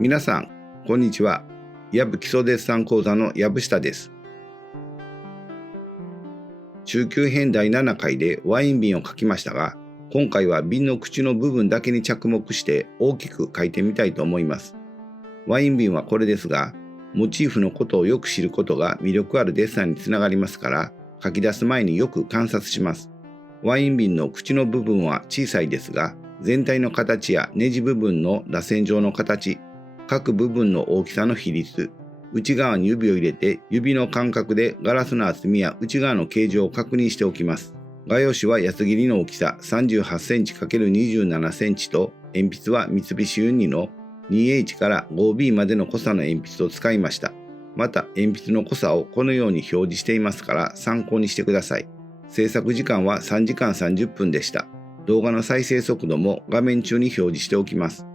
皆さん、こんにちは。藪基礎デッサン講座の藪下です。中級編第7回でワイン瓶を描きましたが、今回は瓶の口の部分だけに着目して大きく描いてみたいと思います。ワイン瓶はこれですが、モチーフのことをよく知ることが魅力あるデッサンにつながりますから、描き出す前によく観察します。ワイン瓶の口の部分は小さいですが、全体の形やネジ部分の螺旋状の形、各部分の大きさの比率、内側に指を入れて指の間隔でガラスの厚みや内側の形状を確認しておきます。画用紙は八つ切りの大きさ 38cm×27 センチと、鉛筆は三菱ユニの 2H から 5B までの濃さの鉛筆を使いました。また鉛筆の濃さをこのように表示していますから参考にしてください。制作時間は3時間30分でした。動画の再生速度も画面中に表示しておきます。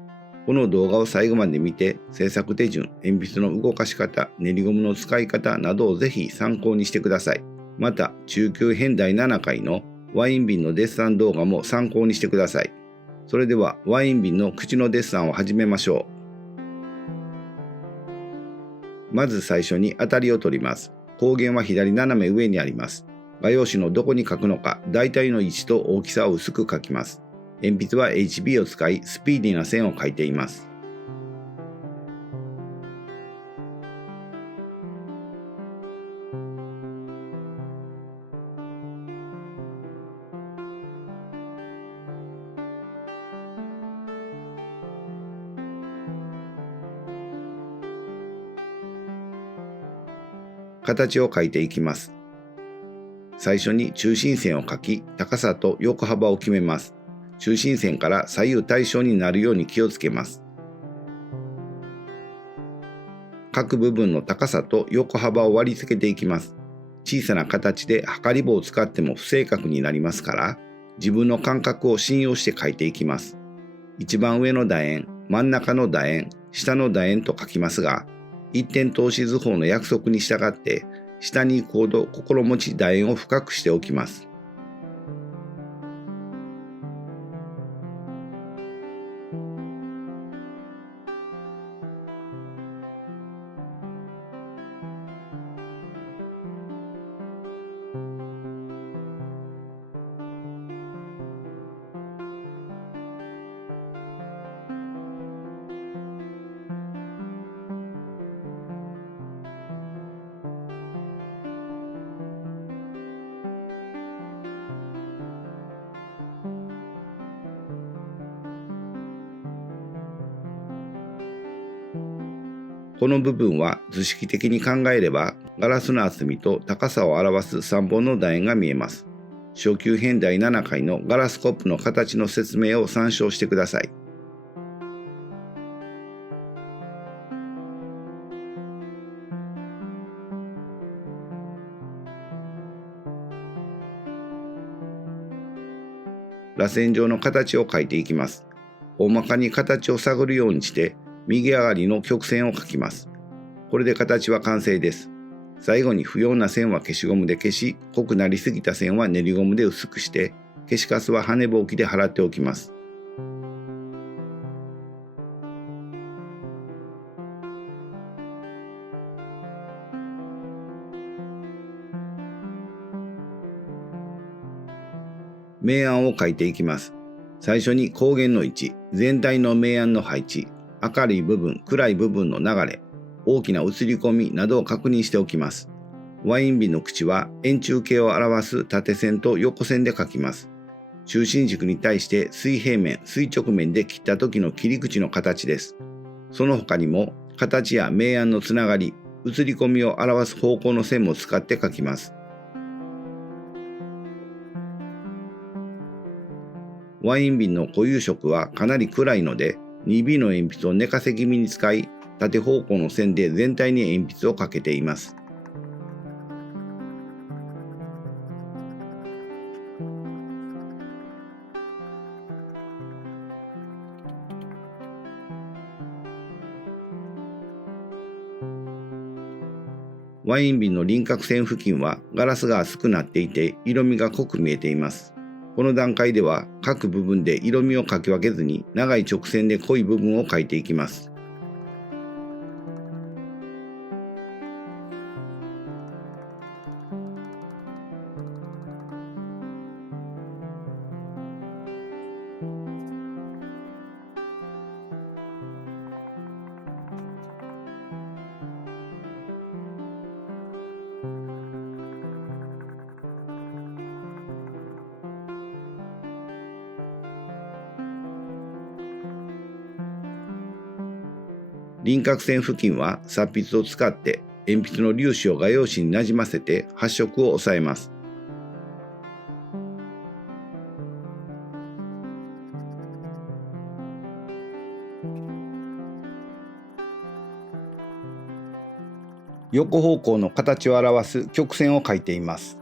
この動画を最後まで見て、制作手順、鉛筆の動かし方、練りゴムの使い方などをぜひ参考にしてください。また、中級編第7回のワイン瓶のデッサン動画も参考にしてください。それでは、ワイン瓶の口のデッサンを始めましょう。まず最初に当たりを取ります。光源は左斜め上にあります。画用紙のどこに書くのか、大体の位置と大きさを薄く書きます。鉛筆は HB を使い、スピーディーな線を描いています。形を描いていきます。最初に中心線を描き、高さと横幅を決めます。中心線から左右対称になるように気をつけます。各部分の高さと横幅を割り付けていきます。小さな形で測り棒を使っても不正確になりますから、自分の感覚を信用して描いていきます。一番上の楕円、真ん中の楕円、下の楕円と書きますが、一点透視図法の約束に従って、下に行くほど心持ち楕円を深くしておきます。この部分は図式的に考えれば、ガラスの厚みと高さを表す3本の楕円が見えます。初級編第7回のガラスコップの形の説明を参照してください。螺旋状の形を描いていきます。大まかに形を探るようにして、右上がりの曲線を描きます。これで形は完成です。最後に不要な線は消しゴムで消し、濃くなりすぎた線は練りゴムで薄くして、消しカスは跳ねぼうきで払っておきます。明暗を描いていきます。最初に光源の位置、全体の明暗の配置、明るい部分、暗い部分の流れ、大きな映り込みなどを確認しておきます。ワイン瓶の口は円柱形を表す縦線と横線で描きます。中心軸に対して水平面、垂直面で切った時の切り口の形です。その他にも形や明暗のつながり、映り込みを表す方向の線も使って描きます。ワイン瓶の固有色はかなり暗いので、2B の鉛筆を寝かせ気味に使い、縦方向の線で全体に鉛筆をかけています。ワイン瓶の輪郭線付近はガラスが厚くなっていて色味が濃く見えています。この段階では各部分で色味を描き分けずに長い直線で濃い部分を描いていきます。輪郭線付近は刷筆を使って鉛筆の粒子を画用紙になじませて発色を抑えます。横方向の形を表す曲線を描いています。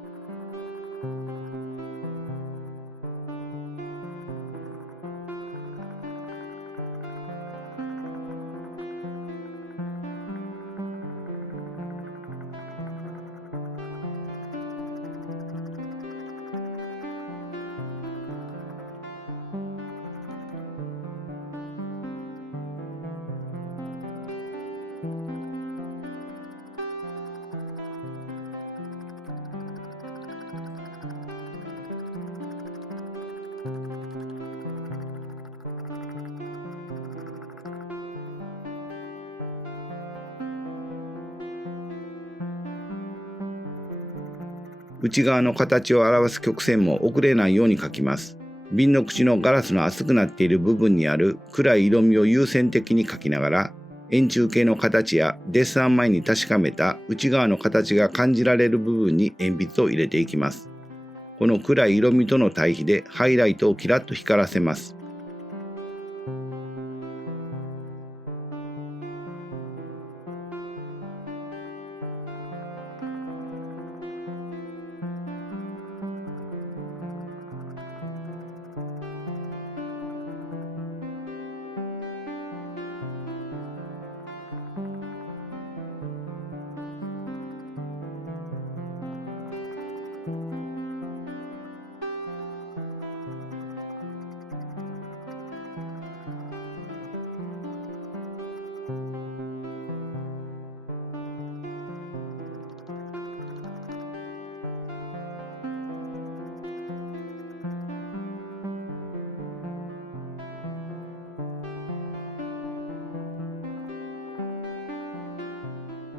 内側の形を表す曲線も遅れないように描きます。瓶の口のガラスの厚くなっている部分にある暗い色味を優先的に描きながら、円柱形の形やデッサン前に確かめた内側の形が感じられる部分に鉛筆を入れていきます。この暗い色味との対比でハイライトをキラッと光らせます。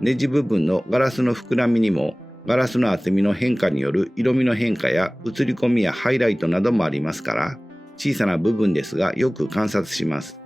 ネジ部分のガラスの膨らみにもガラスの厚みの変化による色味の変化や映り込みやハイライトなどもありますから、小さな部分ですがよく観察します。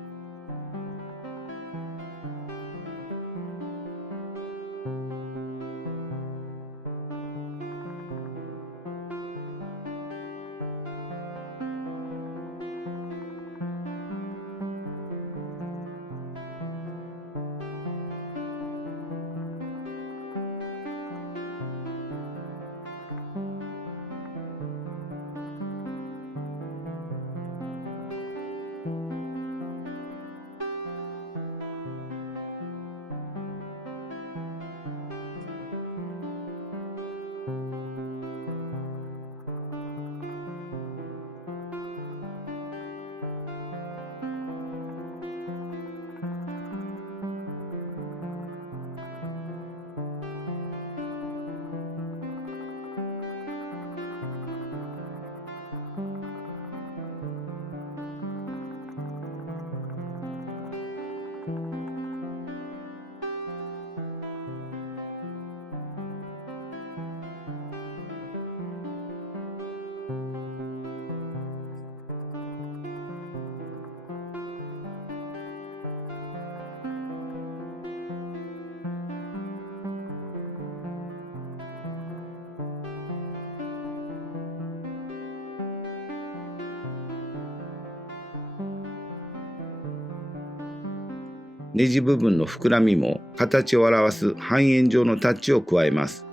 ネジ部分の膨らみも形を表す半円状のタッチを加えます。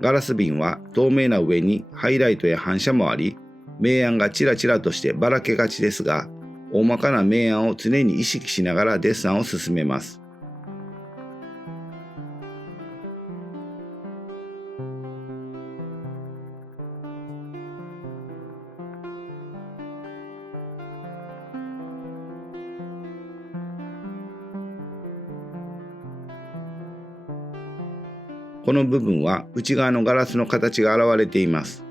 ガラス瓶は透明な上にハイライトや反射もあり、明暗がチラチラとしてばらけがちですが、大まかな明暗を常に意識しながらデッサンを進めます。この部分は内側のガラスの形が現れています。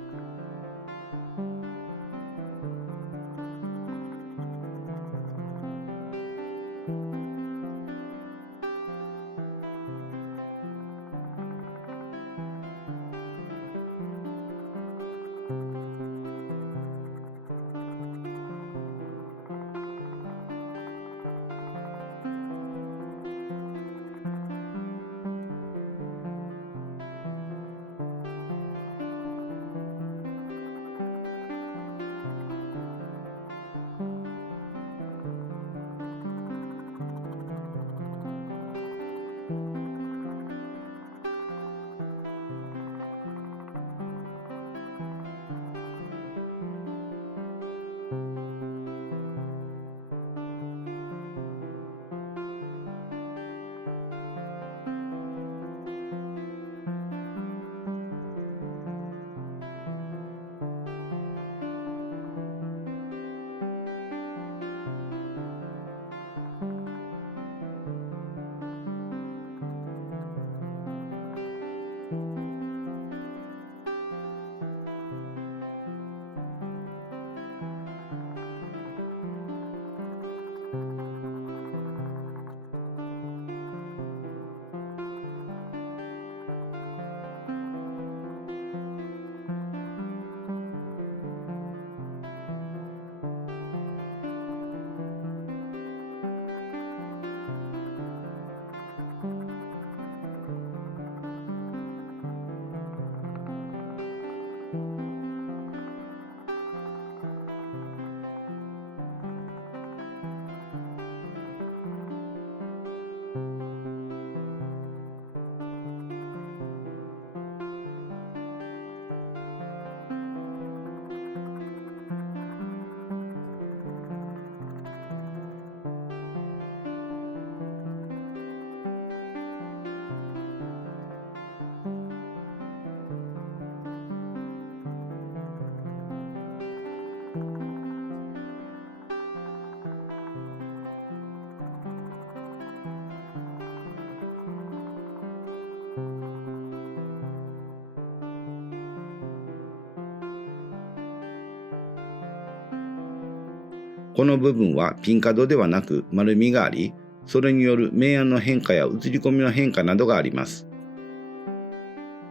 この部分はピン角ではなく丸みがあり、それによる明暗の変化や映り込みの変化などがあります。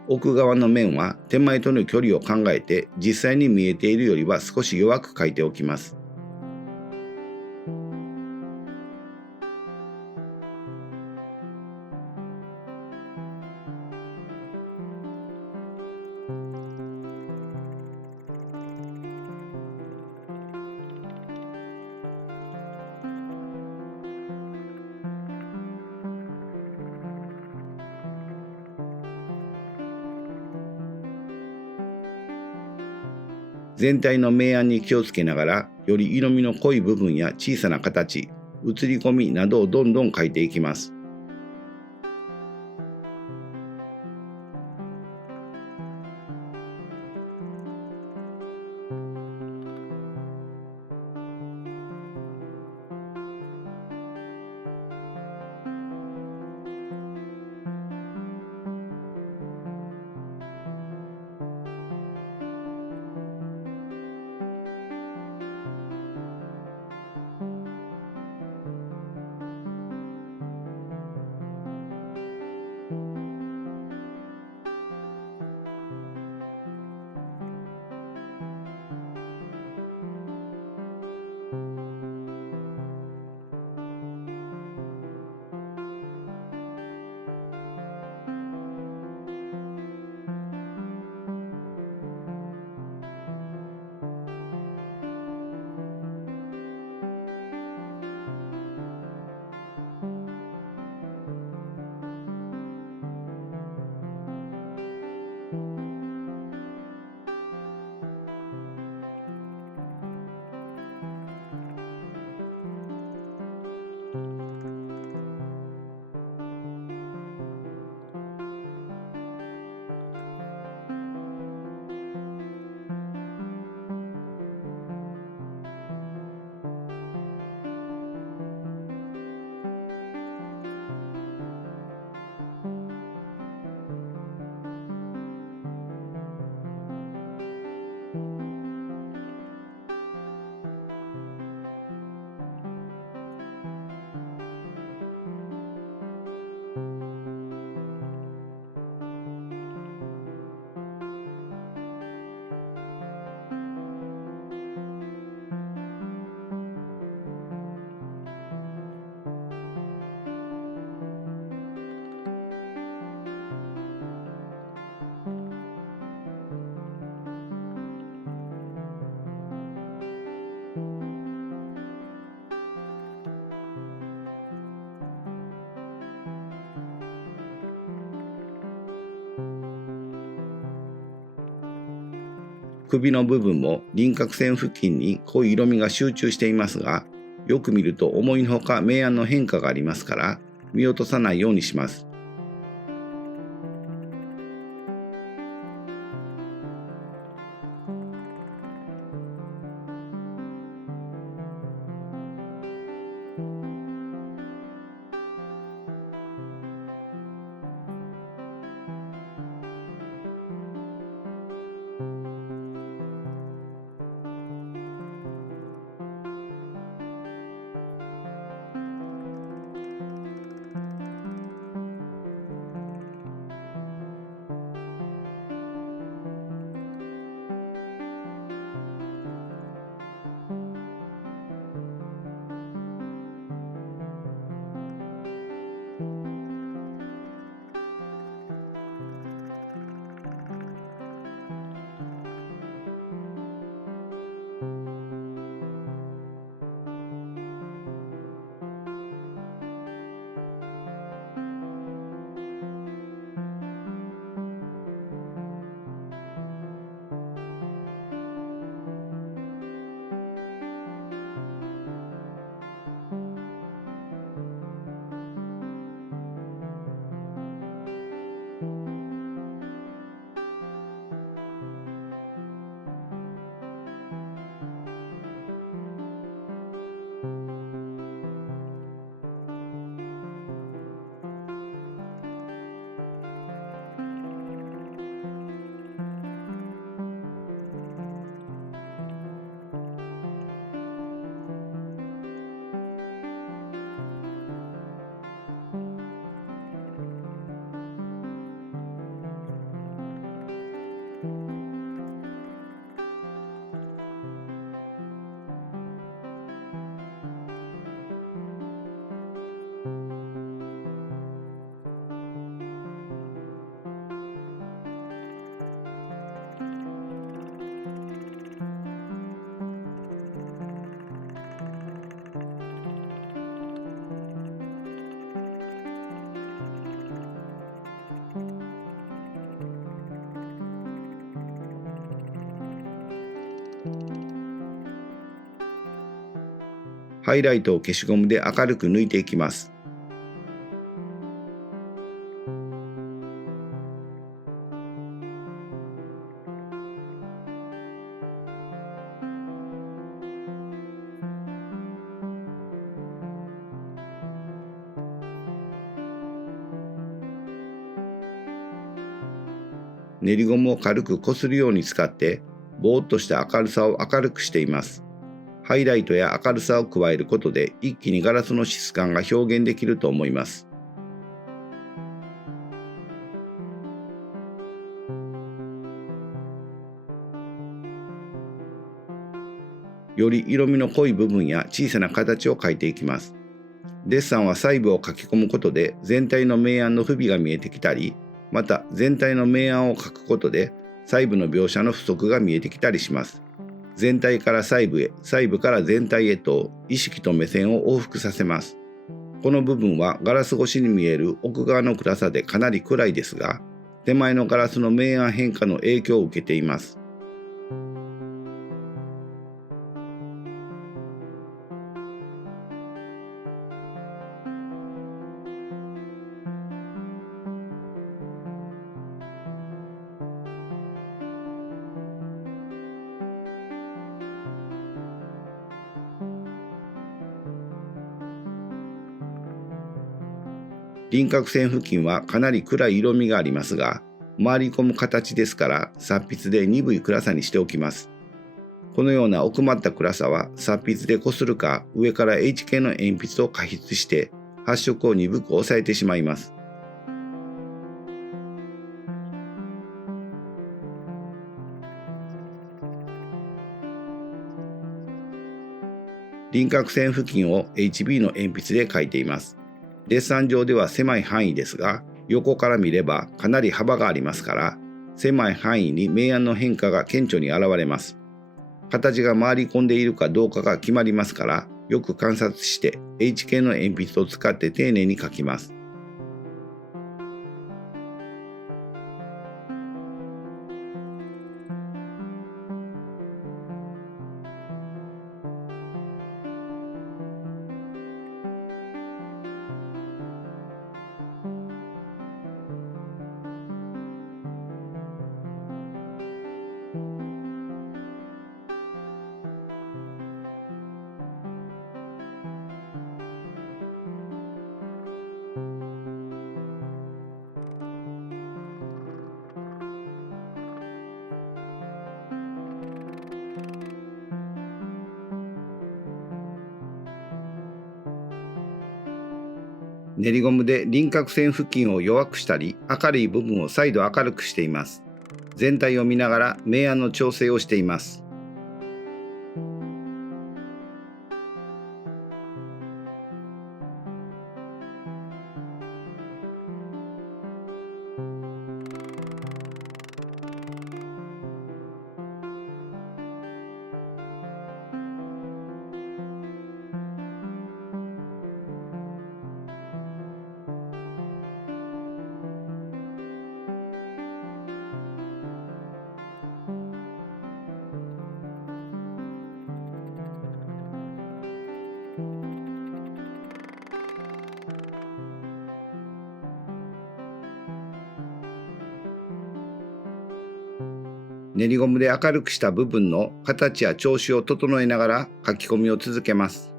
奥側の面は手前との距離を考えて実際に見えているよりは少し弱く描いておきます。全体の明暗に気をつけながら、より色味の濃い部分や小さな形、映り込みなどをどんどん描いていきます。首の部分も輪郭線付近に濃い色味が集中していますが、よく見ると思いのほか明暗の変化がありますから、見落とさないようにします。ハイライトを消しゴムで明るく抜いていきます。練りゴムを軽くこするように使って、ぼーっとした明るさを明るくしています。ハイライトや明るさを加えることで一気にガラスの質感が表現できると思います。より色味の濃い部分や小さな形を描いていきます。デッサンは細部を書き込むことで全体の明暗の不備が見えてきたり、また全体の明暗を書くことで細部の描写の不足が見えてきたりします。全体から細部へ、細部から全体へと意識と目線を往復させます。この部分はガラス越しに見える奥側の暗さでかなり暗いですが、手前のガラスの明暗変化の影響を受けています。輪郭線付近はかなり暗い色味がありますが、回り込む形ですから達筆で鈍い暗さにしておきます。このような奥まった暗さは達筆でこするか上から H 系の鉛筆を加筆して発色を鈍く抑えてしまいます。輪郭線付近を HB の鉛筆で描いています。デッサン上では狭い範囲ですが、横から見ればかなり幅がありますから、狭い範囲に明暗の変化が顕著に現れます。形が回り込んでいるかどうかが決まりますから、よく観察して H 系の鉛筆を使って丁寧に描きます。練りゴムで輪郭線付近を弱くしたり、明るい部分を再度明るくしています。全体を見ながら明暗の調整をしています。練りゴムで明るくした部分の形や調子を整えながら書き込みを続けます。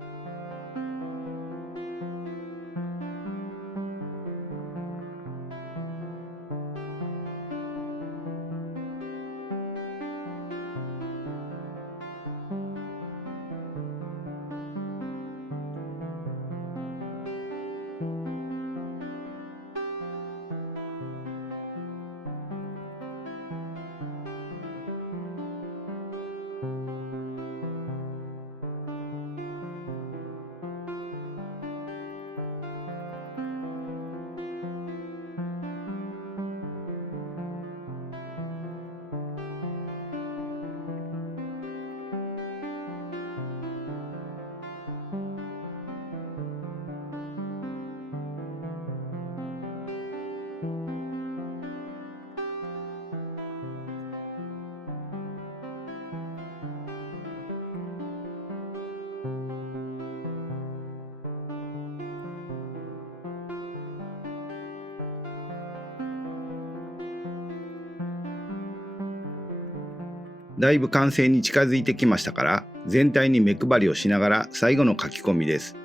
だいぶ完成に近づいてきましたから、全体に目配りをしながら最後の書き込みです。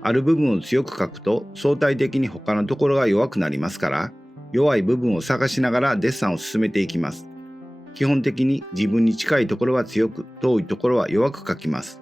ある部分を強く書くと相対的に他のところが弱くなりますから、弱い部分を探しながらデッサンを進めていきます。基本的に自分に近いところは強く、遠いところは弱く書きます。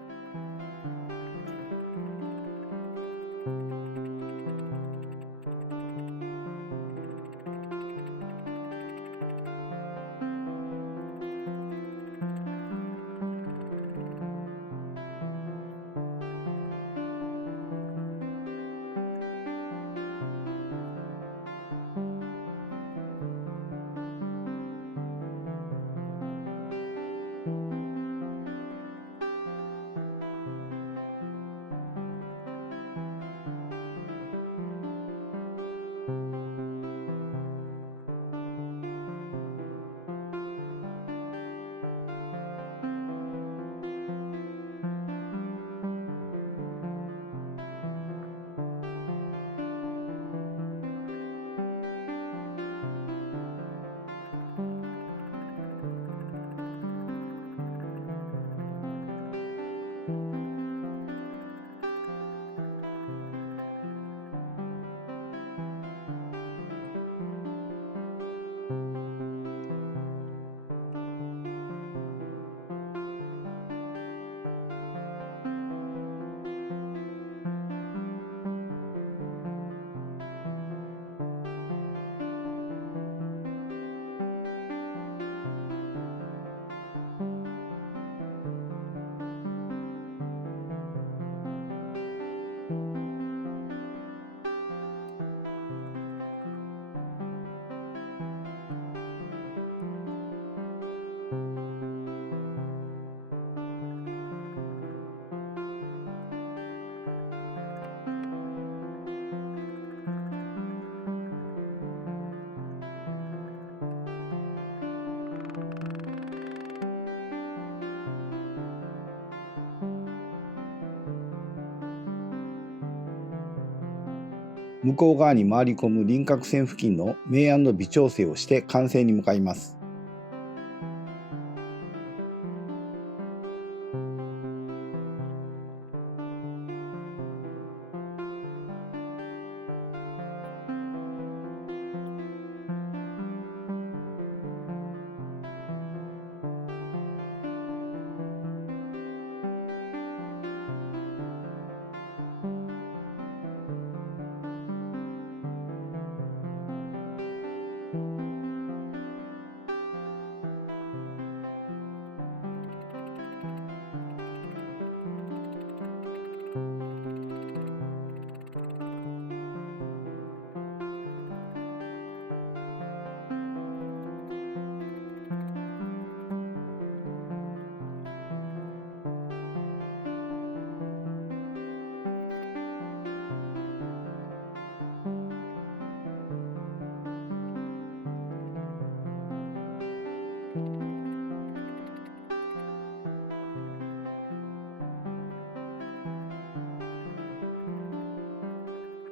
向こう側に回り込む輪郭線付近の明暗の微調整をして完成に向かいます。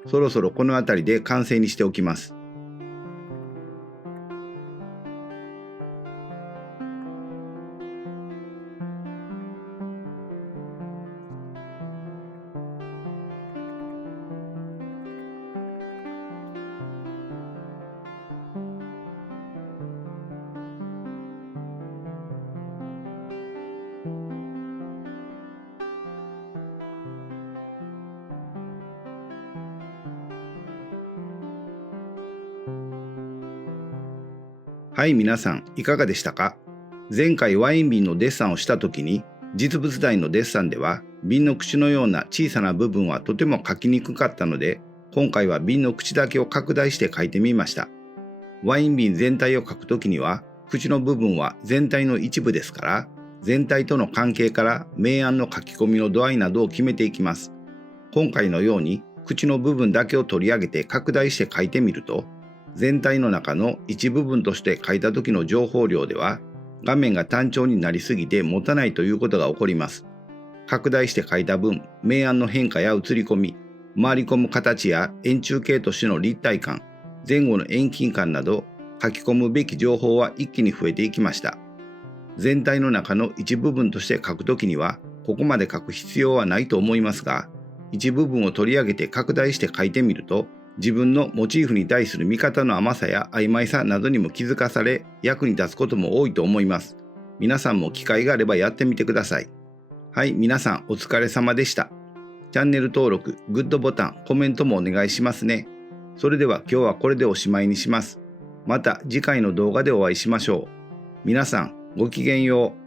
そろそろこの辺りで完成にしておきます。はい、皆さんいかがでしたか？前回ワイン瓶のデッサンをした時に、実物大のデッサンでは瓶の口のような小さな部分はとても描きにくかったので、今回は瓶の口だけを拡大して描いてみました。ワイン瓶全体を描くときには、口の部分は全体の一部ですから、全体との関係から明暗の書き込みの度合いなどを決めていきます。今回のように口の部分だけを取り上げて拡大して書いてみると、全体の中の一部分として書いた時の情報量では、画面が単調になりすぎて持たないということが起こります。拡大して書いた分、明暗の変化や映り込み、回り込む形や円柱形としての立体感、前後の遠近感など、書き込むべき情報は一気に増えていきました。全体の中の一部分として書くときには、ここまで書く必要はないと思いますが、一部分を取り上げて拡大して書いてみると、自分のモチーフに対する見方の甘さや曖昧さなどにも気づかされ、役に立つことも多いと思います。皆さんも機会があればやってみてください。はい、皆さんお疲れ様でした。チャンネル登録、グッドボタン、コメントもお願いしますね。それでは今日はこれでおしまいにします。また次回の動画でお会いしましょう。皆さんごきげんよう。